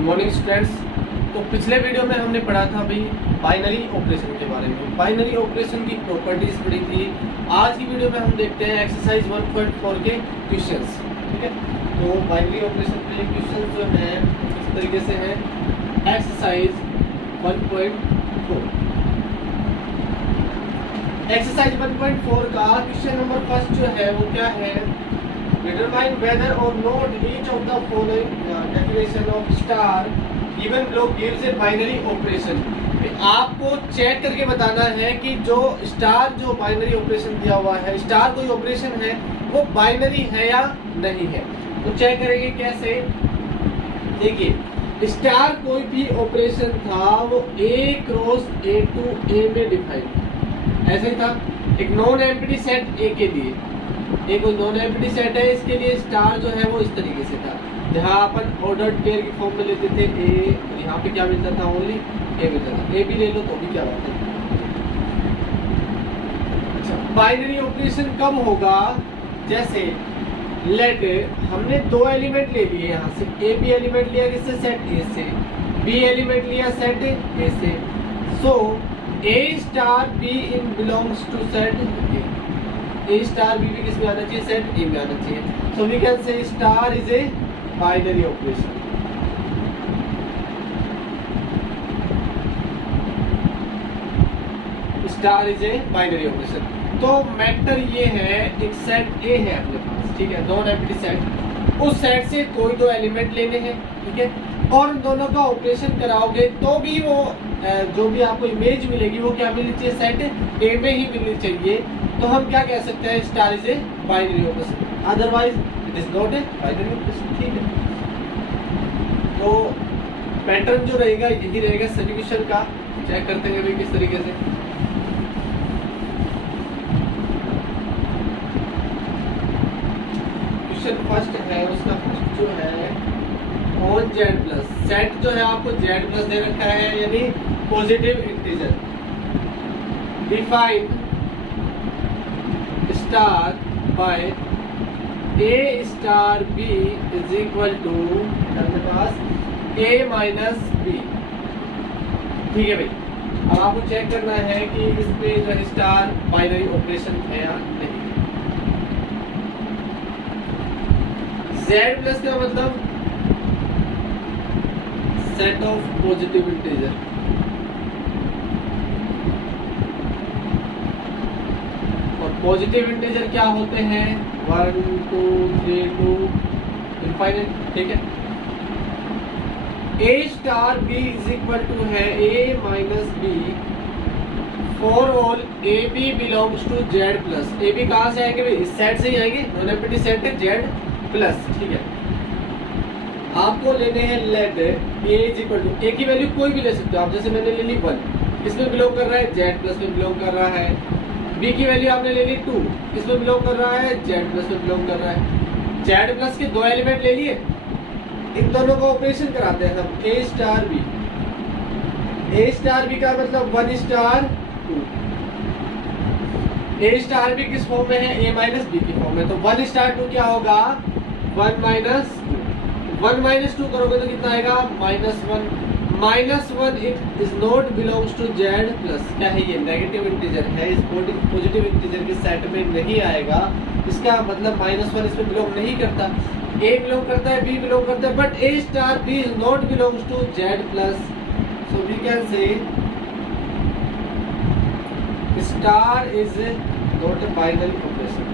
Good morning students. तो पिछले video में हमने पढ़ा था भाई बाइनरी ऑपरेशन के बारे में, बाइनरी ऑपरेशन की प्रॉपर्टीज पढ़ी थी। आज की वीडियो में हम देखते हैं एक्सरसाइज 1.4 के क्वेश्चंस। ठीक है, तो बाइनरी ऑपरेशन के क्वेश्चन जो हैं इस तरीके से हैं। एक्सरसाइज 1.4, एक्सरसाइज 1.4 का क्वेश्चन नंबर फर्स्ट जो है वो क्या है, determine whether or not each of the following definition of star given below gives a binary operation। आपको चेक करके बताना है कि जो स्टार जो बाइनरी ऑपरेशन दिया हुआ है, स्टार कोई ऑपरेशन है वो बाइनरी है या नहीं है। तो चेक करेंगे कैसे। देखिए, स्टार कोई भी ऑपरेशन था वो A cross A to A में डिफाइन था, ऐसे ही था। एक नॉन एम्प्टी सेट A के लिए, एक नॉन एम्प्टी सेट है, इसके लिए स्टार जो है वो इस तरीके से था, जहाँ अपन ऑर्डर्ड पेयर की फॉर्म में लेते थे ए, यहाँ पे क्या मिलता था, ओनली ए मिलता था। ए भी ले लो तो भी क्या बात है। अच्छा, बाइनरी ऑपरेशन कब होगा, जैसे लेट हमने दो एलिमेंट ले लिए, यहाँ से ए बी एलिमेंट लिया किससे, सेट ए से, बी एलिमेंट लिया सेट ए से। So A star B in belongs to set A, A star B भी किस में आना चाहिए, सेट A में आना चाहिए। So we can say star is a binary operation। Star is a binary operation। तो मैटर ये है, एक सेट A है अपने पास, ठीक है, नॉन एम्प्टी सेट। उस सेट से कोई दो एलिमेंट लेने हैं, ठीक है, और उन दोनों का ऑपरेशन कराओगे तो भी वो जो भी आपको इमेज मिलेगी वो क्या मिलनी चाहिए, सेट A में ही मिलनी चाहिए। तो हम क्या कह सकते हैं, star is a binary operation, otherwise it is not a binary operation. ठीक है, तो पैटर्न जो रहेगा यही रहेगा सॉल्यूशन का। चेक करते हैं भाई किस तरीके से। क्वेश्चन फर्स्ट है, उसका फर्स्ट जो है ऑन जेड प्लस, सेट जो है आपको जेड प्लस दे रखा है, यानी positive integer. Define star by A star B is equal to अपने पास ए माइनस बी। ठीक है भाई, अब आपको चेक करना है कि इसमें जो स्टार बाइनरी ऑपरेशन है या नहीं। जेड प्लस का मतलब set of positive integer, positive integer क्या होते हैं, 1 2 3 2 इनफाइनाइट। ठीक है, A star B is equal to है A minus B for all A B belongs to Z plus. A B कहाँ से आएंगे भाई, इस सेट से ही आएंगे, नॉन एम्प्टी सेट है जेड प्लस। ठीक है, आपको लेने हैं let A is equal to, A की वैल्यू कोई भी ले सकते हो आप, जैसे मैंने ले ली 1, इसमें बिलोंग कर रहा है, जेड प्लस में बिलोंग कर रहा है। बी की वैल्यू आपने ले ली 2, इसमें बिलोंग कर रहा है, जेड प्लस में बिलोंग कर रहा है। जेड प्लस के दो एलिमेंट ले लिए, इन दोनों का ऑपरेशन कराते हैं हम, ए स्टार बी। ए स्टार बी का मतलब 1 स्टार 2। ए स्टार बी किस फॉर्म में है, ए माइनस बी की फॉर्म में, तो 1 स्टार 2 क्या होगा, 1 माइनस 2। 1 माइनस 2 करोगे तो कितना आएगा, -1। -1 it is not belongs to Z plus. क्या है ये, नेगेटिव इंटीजर है, इस पॉजिटिव इंटीजर के सेट में नहीं आएगा। इसका मतलब -1 इसमें बिलोंग नहीं करता। ए बिलोंग करता है, बी बिलोंग करता है, but a star B is not belongs to Z plus. So we can say star is not a binary operation.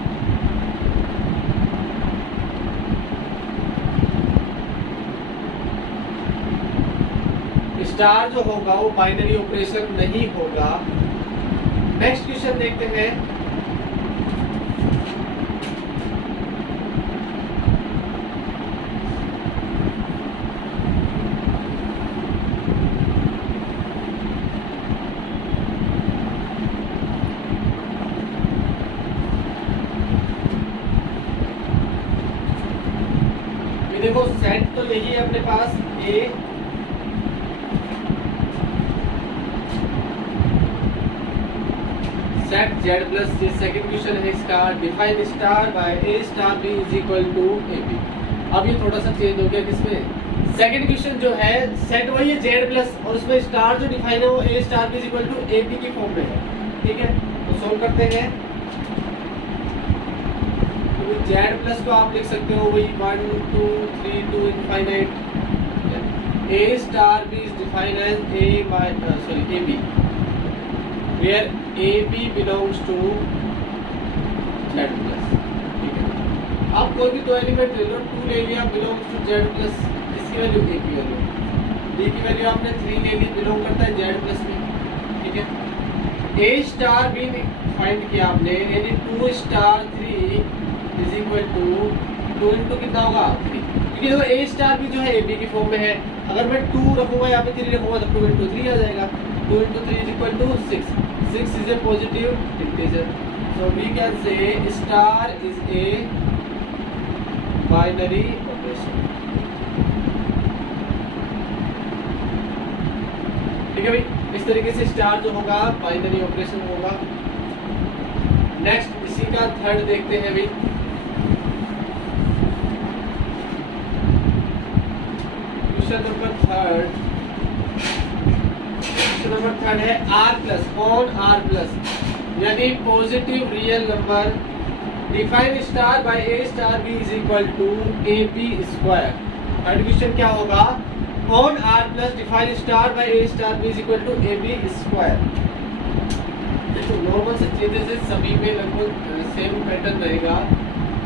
Star जो होगा वो बाइनरी ऑपरेशन नहीं होगा। नेक्स्ट क्वेश्चन देखते हैं। ये देखो, सेट तो यही है अपने पास, ए सेट जेड प्लस। ये सेकंड क्वेश्चन है इसका, define star by A star B is equal to A b. अब ये थोड़ा सा चेंज हो गया किसमें, सेकंड क्वेश्चन जो है सेट वही है जेड प्लस और उसमें स्टार जो डिफाइन है वो A star B equal to A B की फॉर्म में है, ठीक है। तो सोल्व करते हैं। तो जेड प्लस को आप लिख सकते हो वही 1 2 3 to infinite. A star B is defined as A b where a B belongs to Z plus, ठीक है। आप कोई भी दो एलिमेंट ले लो, 2 ले लिया बिलोंग्स टू जेड प्लस, इसकी वैल्यू ए की वैल्यू, बी की वैल्यू आपने 3 ले ली, बिलोंग करता है जेड प्लस में, ठीक है। ए स्टार बी फाइंड किया आपने, यानी 2 star 3 is equal to 2 into कितना होगा 3, क्योंकि देखो ए स्टार बी जो है ए बी की फॉर्म में है। अगर मैं 2 रखूंगा यहाँ पे 3 रखूंगा तो 2 इंटू 3 आ जाएगा। 2 into 3 is equal to 6, 6 is a positive integer, so we can say star is a binary operation, ठीक है भाई। इस तरीके से स्टार जो होगा बाइनरी ऑपरेशन होगा। नेक्स्ट इसी का थर्ड देखते हैं भाई। क्वेश्चन नंबर थर्ड है R plus on R plus, यानी positive real number define star by A star B is equal to A B square. Third question क्या होगा, on R plus define star by A star B is equal to A B square. देखो normal से चीजें से सभी में लगभग same pattern रहेगा।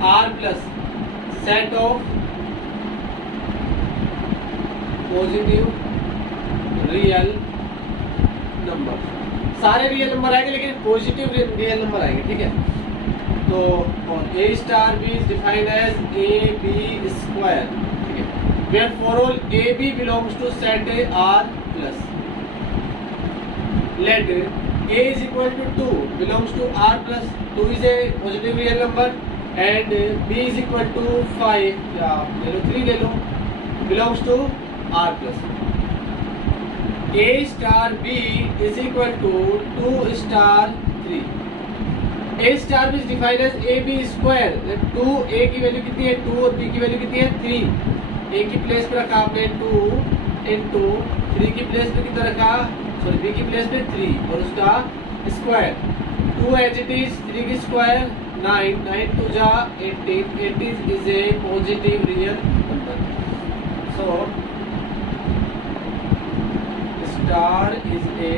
R plus set of positive real number, सारे रियल नंबर आएंगे लेकिन पॉजिटिव रियल नंबर आएंगे, ठीक है। तो A star B is defined as A B square, ठीक है। Where for all AB belongs to set R plus, let A is equal to 2 belongs to R plus, 2 is a positive real number and B is equal to 5 या ले लो 3 ले लो belongs to R plus. A star B is equal to 2 star 3. A star B is defined as AB square, 2 A की value कितनी है 2 और B की value कितनी है 3। ए की प्लेस पे रखा आपने 2 इंटू 3 की प्लेस पे कितना रखा, सॉरी बी की प्लेस पे 3 और उसका स्क्वायर 2 एज इट इज, 3 की स्क्वायर 9, 9 टू जा 18, 18 is a positive real number. So star is a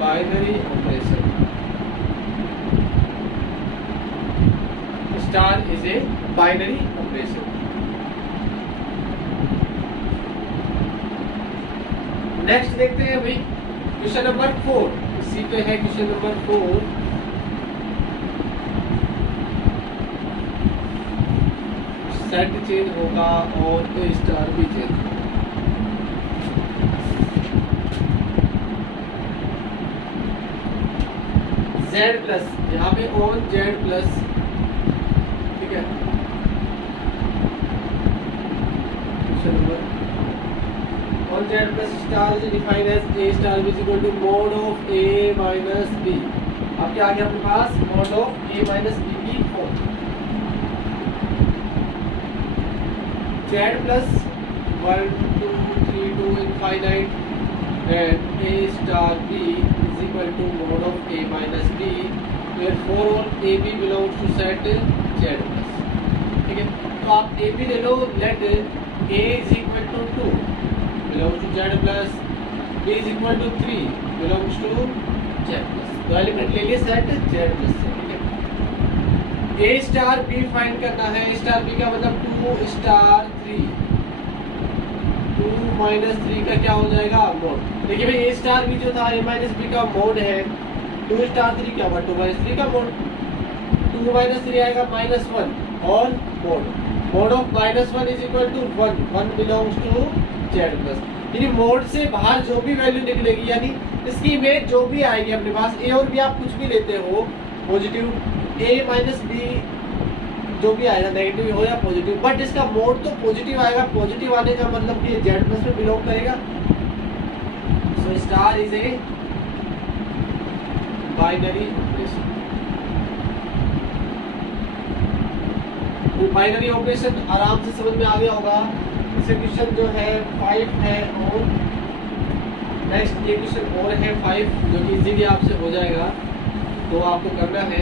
binary operation, star is a binary operation. Next देखते हैं भाई क्वेश्चन नंबर 4, इसी पे है क्वेश्चन नंबर 4। सेट चेंज होगा और ए स्टार भी चेंज होगा। जेड प्लस यहाँ पे on Z plus, on Z plus star is defined as A star is equal to mod of A minus B। अब क्या आ गया अपने पास mod of A minus B की form. Z plus 1 2 3 to infinite and A star B is equal to mod of A minus B where for all AB belongs to set Z plus, ठीक है। तो आप AB ले लो, let A is equal to 2 belongs to Z plus, B is equal to 3 belongs to Z plus। तो element ले लिए set Z plus से, ठीक है। A स्टार B फाइंड करना है। A स्टार B का मतलब 2 स्टार 3, 2 माइनस 3 का क्या हो जाएगा मोड। देखिए भाई A स्टार B जो था A माइनस B का मोड है, 2 स्टार 3 क्या हुआ 2 माइनस 3 का मोड, 2 माइनस 3 आएगा -1 और mod, mod of -1 is equal to 1, 1 belongs to Z plus. यानी मोड से बाहर जो भी वैल्यू निकलेगी, यानी इसकी इमेज जो भी आएगी अपने पास, A और B आप कुछ भी लेते हो पॉजिटिव, A माइनस B जो भी आएगा नेगेटिव हो या पॉजिटिव, बट इसका मोड तो पॉजिटिव आएगा। पॉजिटिव आने का मतलब कि Z प्लस में बिलोंग करेगा। So star is a binary operation. Binary operation आराम से समझ में आ गया होगा। इसे क्वेश्चन जो है 5 है और नेक्स्ट ये क्वेश्चन और है 5 जो कि इजीली आपसे हो जाएगा, तो आपको करना है।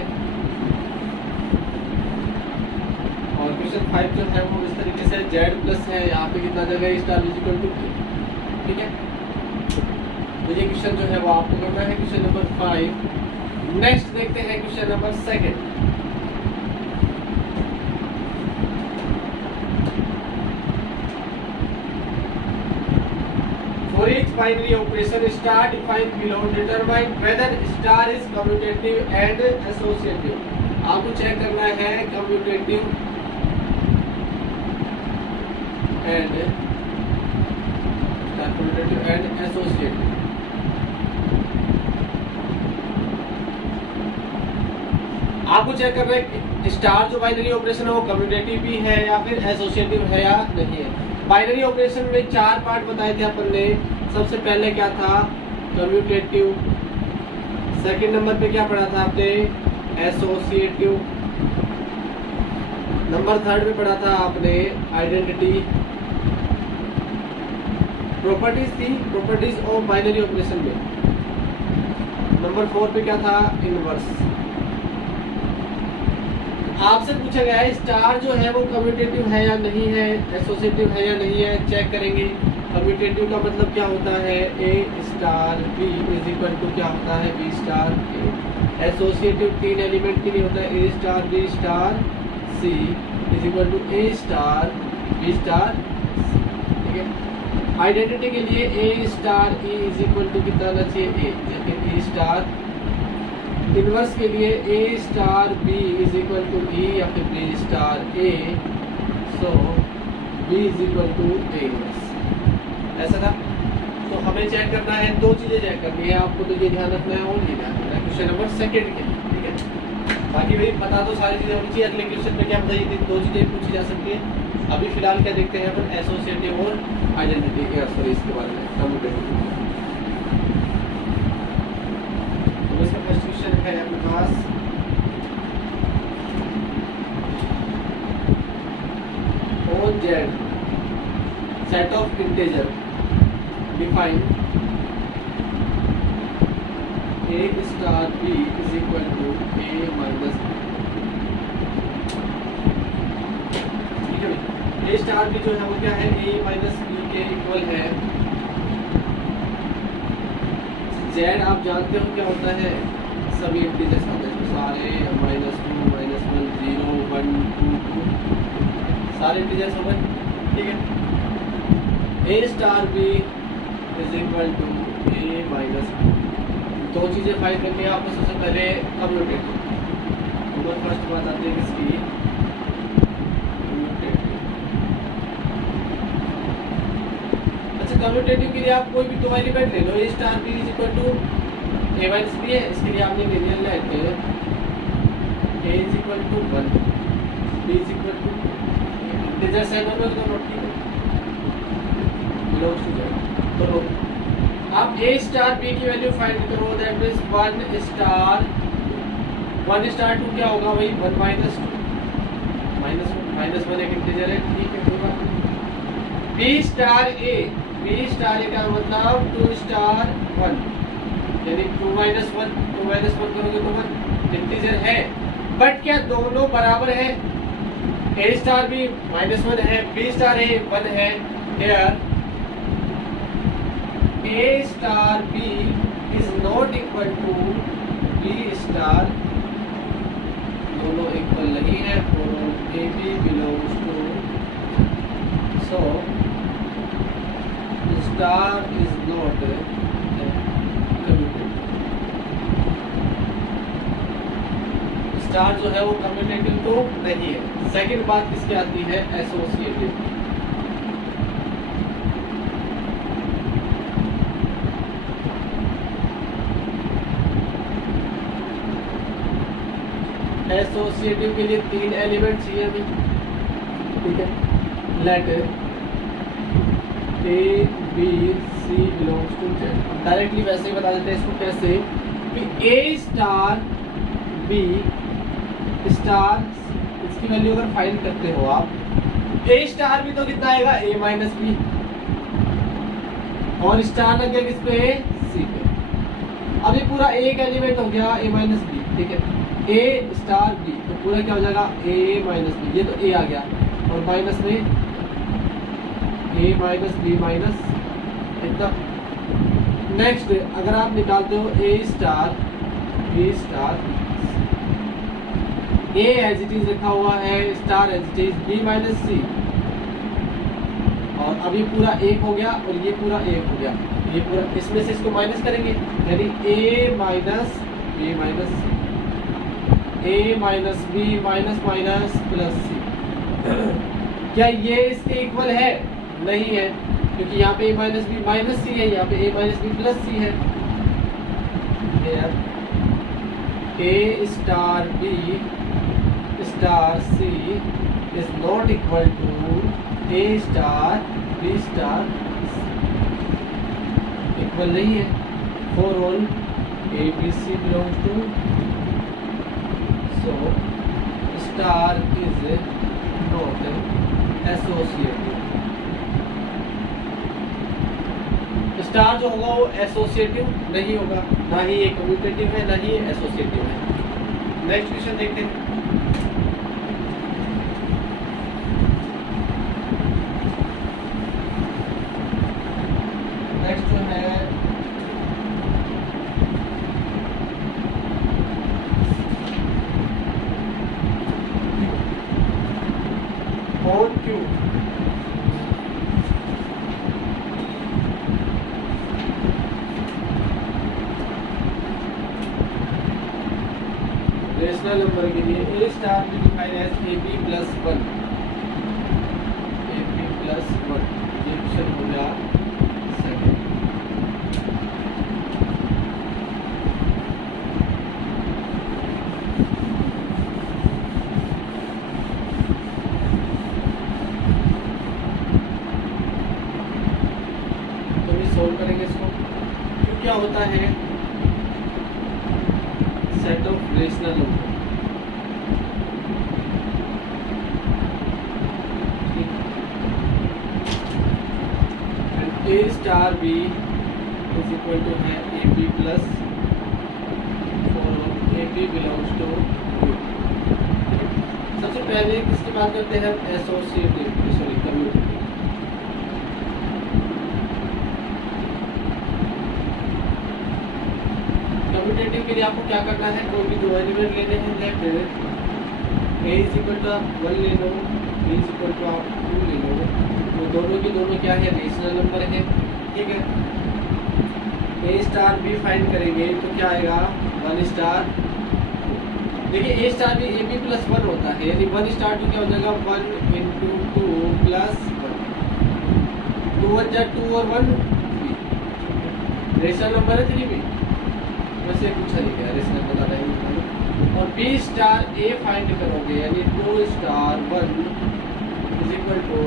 और क्वेश्चन 5 जो है वो इस तरीके से z प्लस है, यहाँ पे कितना जगह स्टार इक्वल टू, ठीक है। तो ये क्वेश्चन जो है वो आपको करना है, क्वेश्चन नंबर 5। नेक्स्ट देखते हैं question number 2। For each binary operation star defined below determine whether star is commutative and associative। आपको चेक करना है commutative and associative। आपको चेक करना है कि स्टार जो बाइनरी ऑपरेशन है वो कम्यूटेटिव भी है या फिर एसोसिएटिव है या नहीं है। बाइनरी ऑपरेशन में 4 पार्ट बताए थे अपन ने। सबसे पहले क्या था, कम्यूटेटिव। सेकंड नंबर पे क्या पढ़ा था आपने, एसोसिएटिव। नंबर 3 पे पढ़ा था आपने आइडेंटिटी। प्रॉपर्टीज थी, प्रॉपर्टीज ऑफ बाइनरी ऑपरेशन में। नंबर 4 पे क्या था, इनवर्स। आपसे पूछा गया है स्टार जो है वो कम्यूटेटिव है या नहीं है, एसोसिएटिव है या नहीं है, चेक करेंगे। कम्यूटेटिव का मतलब क्या होता है, A star B is equal to क्या होता है, B star A. Associative 3 element के लिए होता है, A star B star C is equal to A star B star C, ठीक है। आइडेंटिटी के लिए ए star E is equal to कितना आना चाहिए, ए, जबकि ई स्टार। इनवर्स के लिए ए star B is equal to E या फिर B star A, so B is equal to A inverse, ऐसा था। तो हमें चेक करना है, 2 चीज़ें चेक करनी है आपको, तो ये ध्यान रखना है और ये ध्यान रखना है क्वेश्चन नंबर 2 के लिए, ठीक है। बाकी भाई पता तो सारी चीज़ें होनी चाहिए। अगले क्वेश्चन में क्या बताइए, 2 चीज़ें पूछी जा सकती है। अभी फिलहाल क्या देखते हैं अपन, एसोसिएटिव और आइडेंटिटी के, सॉरी इसके बारे में कम्यूटेटिव। इसका फर्स्ट क्वेश्चन है अपने पास, on Z set of integer define a star b is equal to a minus b, ठीक है भाई। a स्टार b जो है वो क्या है, a माइनस b के इक्वल है। Z आप जानते हो क्या होता है, सभी इंटीजर्स आते हैं, सारे -2 -1 0 1 2 2 सारे इंटीजर्स हो गए, ठीक है। a star b is equal to a minus b। 2 चीज़ें फाइंड करनी है आपको। सबसे पहले कम्यूटेटिव, नंबर फर्स्ट बात आती है किसकी, कम्यूटेटिव। अच्छा, कम्यूटेटिव के लिए आप कोई भी 2 एलिमेंट ले लो, a star b is equal to a minus b है, इसके लिए आपने linear let a is equal to 1 b is equal to integer है दोनों के दोनों, ठीक है, बिलोंग्स टू z। तो आप a स्टार b की वैल्यू फाइंड करो, दैट मींस 1 स्टार 1 स्टार 2 क्या होगा भाई, 1 माइनस 2 माइनस 1 एक इंटीजर है, ठीक है, कोई बात नहीं। b स्टार a का मतलब 2 स्टार 1 यानी 2 माइनस 1 करोगे तो 1 इंटीजर है, बट क्या दोनों बराबर है, a स्टार b -1 है, b स्टार a 1 है। Here a star b is not equal to b star, दोनों इक्वल नहीं है, a b belongs to, so star is not star जो है वो कम्यूटेटिव तो नहीं है। सेकंड बात किसकी आती है, एसोसिएटिव की। एसोसिएटिव के लिए 3 एलिमेंट चाहिए हमें, ठीक है। Let a B C belongs to Z. अब डायरेक्टली वैसे ही बता देते हैं इसको कैसे, कि ए स्टार बी स्टार इसकी वैल्यू अगर फाइंड करते हो आप, ए स्टार भी तो कितना आएगा, ए माइनस बी, और स्टार लग गया किस पे, सी पे। अब ये पूरा ए का एलिमेंट हो गया ए माइनस बी, ठीक है, ए स्टार बी, तो पूरा क्या हो जाएगा ए माइनस बी, ये तो ए आ गया, और माइनस में ए माइनस बी माइनस इतना। नेक्स्ट अगर आप निकालते हो A star B star, A as it is रखा हुआ है, star as it is, B minus C, और अभी पूरा एक हो गया और ये पूरा एक हो गया, ये पूरा इसमें से इसको माइनस करेंगे, यानी A minus B minus C, A minus B minus minus plus C. क्या ये इसके इक्वल है? नहीं है, क्योंकि यहाँ पे A minus B minus C है, यहाँ पे A minus B plus C है। A star B star C is not equal to A star B star, equal नहीं है। For all A B C belongs to, so star is not associative. Star जो होगा वो associative नहीं होगा, ना ही ये कम्यूटेटिव है ना ही ये एसोसिएटिव है। नेक्स्ट क्वेश्चन देखते हैं। नेक्स्ट जो है और क्यू, रेशनल नंबर के लिए ए star b define as A b plus one, a b plus one, ये क्वेश्चन हो गया सेकंड। तो भी सोल्व करेंगे इसको। क्यों क्या होता है, set of rational number, and a star B is equal to है ए बी प्लस, और ए बी बिलोंग्स टू। सबसे पहले किसकी बात करते हैं, एसोसिएटिव, सॉरी कम्यूटेटिव। कम्यूटेटिव के लिए आपको क्या करना है, कोई भी दो एलिमेंट लेने हैं, left a is equal to आप 1 ले लो, बी इज इक्वल टू आप 2 ले लो, तो दोनों की दोनों क्या है, रेशनल नंबर है, ठीक है। ए स्टार बी फाइंड करेंगे तो क्या आएगा, 1 स्टार, देखिए ए स्टार भी ए बी प्लस 1 होता है, यानी 1 स्टार टू क्या हो जाएगा, 1 इंटू 2 प्लस 1, 2 1 जा 2 और 1 रेशनल नंबर है 3 भी, वैसे पूछा नहीं गया रेशनल बता रहे हैं। और बी स्टार ए फाइंड करोगे, यानी 2 स्टार 1 इज इक्वल टू,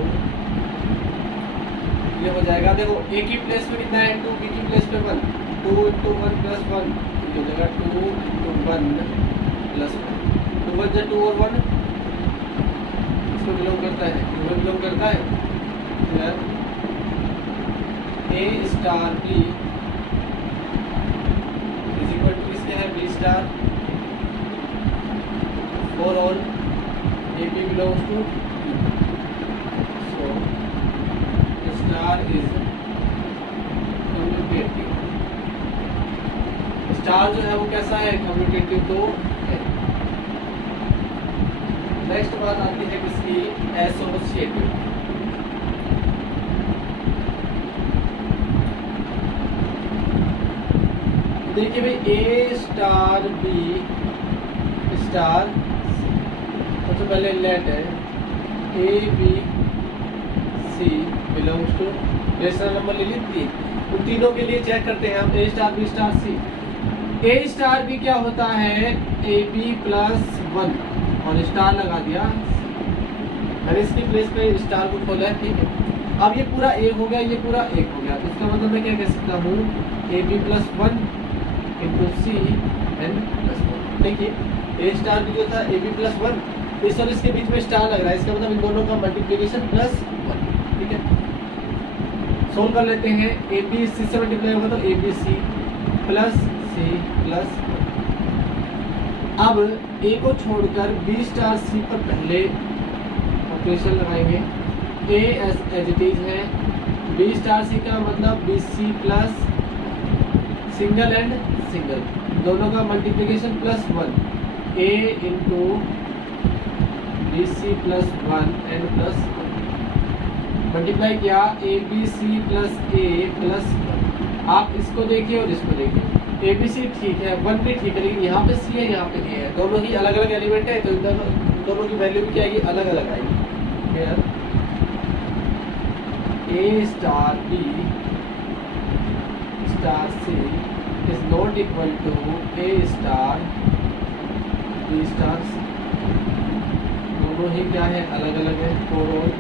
ये हो जाएगा, देखो ए की प्लेस पे कितना है 2, बी की प्लेस पे 1, 2 इंटू 1 प्लस 1, ये हो जाएगा 2 इंटू 1 प्लस 1, 2 1 जा 2 और 1 इसको बिलोंग करता है, 2 में बिलोंग करता है। A star B is equal to इसके है B star, for all A B belongs to, so star is commutative. Star जो है वो कैसा है, कम्यूटेटिव तो है। नेक्स्ट बात आती है किसकी, एसोसिएटिव। देखिए भाई ए स्टार बी स्टार, सबसे पहले लेट है a B C belongs to, rational number ले ली 3, उन तीनों के लिए चेक करते हैं हम, ए स्टार बी स्टार सी। ए स्टार बी क्या होता है, ए बी प्लस 1 और स्टार लगा दिया, मैंने इसकी प्लेस पे स्टार को खोला है, ठीक है। अब ये पूरा ए हो गया, ये पूरा 1 हो गया, तो इसका मतलब मैं क्या कह सकता हूँ, a b plus 1 into c n plus 1। देखिए ए स्टार बी जो था ए बी प्लस 1, इस और इसके बीच में स्टार लग रहा है, इसका मतलब इन दोनों का मल्टीप्लिकेशन +1। ठीक है, सोल्व कर लेते हैं। ए बी सी से मल्टीप्लाई होगा तो a B C plus c plus. अब ए को छोड़कर बी स्टार सी पर पहले ऑपरेशन लगाएंगे। ए एज इट इज है, बी स्टार सी का मतलब B C plus single and single, दोनों का multiplication +1, A into B C plus 1 and plus 1 multiply किया, A B C plus A plus 1। आप इसको देखिए और इसको देखिए, ए बी सी ठीक है, 1 भी ठीक है, लेकिन यहाँ पे सी है, यहाँ पे ए है, दोनों ही अलग अलग एलिमेंट है, तो दोनों की वैल्यू भी क्या आएगी, अलग अलग आएगी। A star B star C is not equal to A star B star C, दोनों ही क्या है, अलग अलग है। For all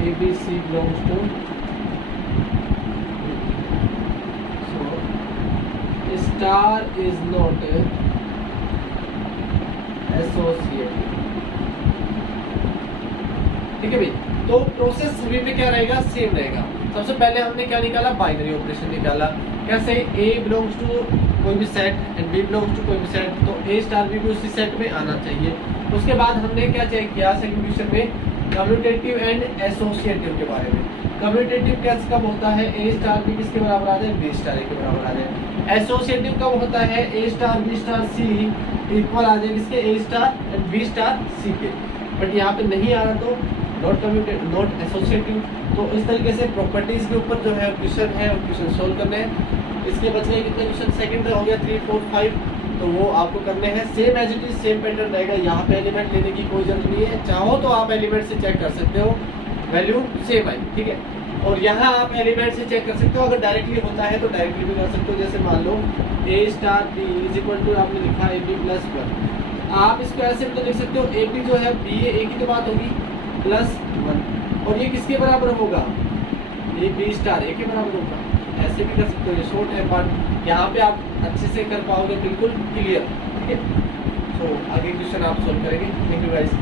A B C belongs to, so star is not associated. ठीक है भाई, तो प्रोसेस सभी में क्या रहेगा, सेम रहेगा। सबसे पहले हमने क्या निकाला, बाइनरी ऑपरेशन निकाला। कैसे, ए बिलोंग्स टू कोई भी set and b belongs to कोई भी सेट, तो ए स्टार बी भी उसी सेट में आना चाहिए। उसके बाद हमने क्या चेक किया सेकंड क्वेश्चन में, कम्यूटेटिव एंड एसोसिएटिव के बारे में। कम्यूटेटिव कैसे कब होता है, ए स्टार बी किसके बराबर आ जाए, बी स्टार ए के बराबर आ जाए। एसोसिएटिव कब होता है, A star B star C equal आ जाए किसके, ए स्टार एंड बी स्टार सी के। बट यहाँ पे नहीं आ रहा तो नॉट कम्यूटेटिव नॉट एसोसिएटिव। तो इस तरीके से प्रॉपर्टीज के ऊपर जो है क्वेश्चन है, क्वेश्चन सोल्व करने हैं। इसके बचने कितने क्वेश्चन, सेकंड हो गया 3 4 5, तो वो आपको करने हैं। Same as it is same pattern रहेगा, यहाँ पे एलिमेंट लेने की कोई जरूरत नहीं है, चाहो तो आप एलिमेंट से चेक कर सकते हो, वैल्यू सेम आई। ठीक है, और यहाँ आप एलिमेंट से चेक कर सकते हो, अगर डायरेक्टली होता है तो डायरेक्टली भी कर सकते हो। जैसे मान लो A star B is equal to आपने लिखा ए बी प्लस 1, आप इसको ऐसे भी तो लिख सकते हो, ए बी जो है बी ए की तो बात होगी +1, और ये किसके बराबर होगा, ये बी स्टार ए के बराबर होगा। ऐसे भी कर सकते हो, ये शॉर्ट है पार्ट, यहाँ पे आप अच्छे से कर पाओगे, बिल्कुल क्लियर। ठीक है, तो आगे क्वेश्चन आप सोल्व करेंगे। Thank you guys.